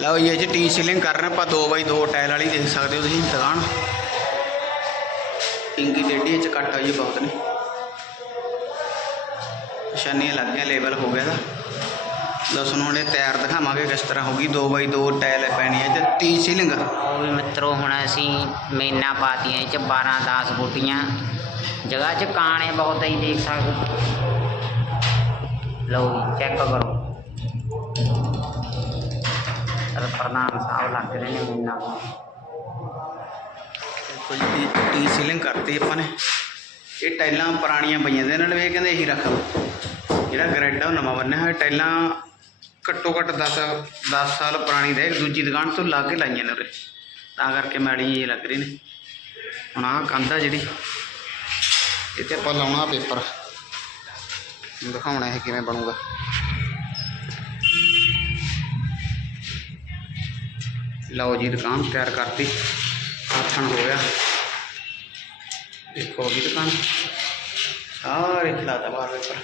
ਲਓ ਜੀ ਅੱਜ ਟੀ ਸੀਲਿੰਗ ਕਰ ਰਹੇ ਆਪਾਂ 2x2 ਟਾਇਲ ਵਾਲੀ ਦੇਖ ਸਕਦੇ ਹੋ ਤੁਸੀਂ, ਦੁਕਾਨ। ਪਿੰਗੀ ਡੇਢੀ ਚ ਕੱਟ ਹੋਈ ਬਹੁਤ ਨੇ। ਨਿਸ਼ਾਨੀਆਂ ਲੱਗ ਗਿਆ ਲੇਬਲ ਹੋ ਗਿਆ ਦਾ ਲਓ ਹੁਣ ਇਹ ਤਿਆਰ ਦਿਖਾਵਾਂਗੇ ਕਿਸ ਤਰ੍ਹਾਂ ਹੋਗੀ 2x2 ਟਾਇਲ ਪੈਣੀ ਹੈ ਤੇ ਟੀ ਸੀਲਿੰਗ। ਉਹ ਵੀ ਮਿੱਤਰੋ, ਹੁਣ ਅਸੀਂ ਮੇਨਾ ਪਾਤੀਆਂ ਇਹ ਚ 12 10 ਬੂਟੀਆਂ। ਜਗ੍ਹਾ ਚ ਕਾਣੇ ਬਹੁਤ ਹੀ ਦੇਖ ਸਕਦੇ ਲਓ ਜੀ ਚੈੱਕ ਕਰੋ। ਪ੍ਰਧਾਨ ਸਾਹਿਬ ਲੱਗ ਰਹੇ ਨੇ ਮੇਨਾ ਕੋਈ ਟੀ ਸੀਲਿੰਗ ਕਰਤੀ ਆਪਾਂ ਨੇ ਇਹ ਟਾਈਲਾਂ ਪੁਰਾਣੀਆਂ ਪਈਆਂ ਦੇ ਨਾਲ ਇਹ ਕਹਿੰਦੇ ਇਹੀ ਰੱਖ ਲਓ ਜਿਹੜਾ ਗ੍ਰੈਡ ਆ ਉਹ ਨਵਾਂ ਬੰਨਿਆ ਹੋਇਆ ਟਾਈਲਾਂ ਘੱਟੋ ਘੱਟ 10 10 ਸਾਲ ਪੁਰਾਣੀ ਦੇ ਦੂਜੀ ਦੁਕਾਨ ਤੋਂ ਲਾ ਕੇ ਲਾਈਆਂ ਨੇ ਉਰੇ ਤਾਂ ਕਰਕੇ ਮੈੜੀ ਇਹ ਲੱਗ ਰਹੀ ਨੇ ਹੁਣ ਆਹ ਕੰਧ ਆ ਜਿਹੜੀ ਇਹ ਤੇ ਆਪਾਂ ਲਾਉਣਾ ਪੇਪਰ ਦਿਖਾਉਣਾ ਇਹ ਕਿਵੇਂ ਬਣੂਗਾ ਲਓ ਜੀ ਦੁਕਾਨ ਤਿਆਰ ਕਰਤੀ। ਆਥਣ ਹੋ ਗਿਆ। ਦੇਖੋ ਵੀ ਦੁਕਾਨ। ਸਾਰੇ ਖਿਲਾਤਾ ਬਾਹਰ ਪੇਪਰ